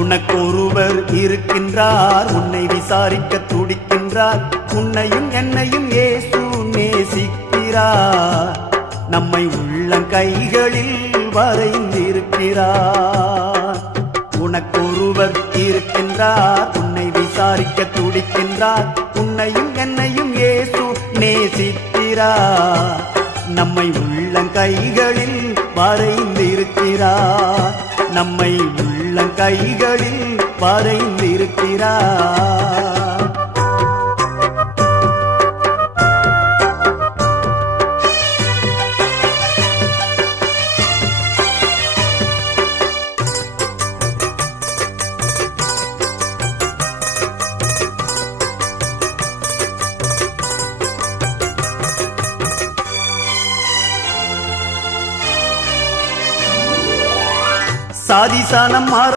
உனக்கொருவர் இருக்கின்றார், உன்னை விசாரிக்க துடிக்கின்றார். உன்னையும் என்னையும் இயேசு நேசிக்கிறார், நம்மை உள்ளங்கைகளில் வரைந்திருக்கிறார். உனக்கொருவர் இருக்கின்றார், உன்னை விசாரிக்க துடிக்கின்றார். உன்னையும் என்னையும் இயேசு நேசிக்கிறார், நம்மை உள்ளங்கைகளில் வரைந்திருக்கிறார். நம்மை உள்ளங்கைகளில் வரைந்திருக்கிறார். சாதிசானம்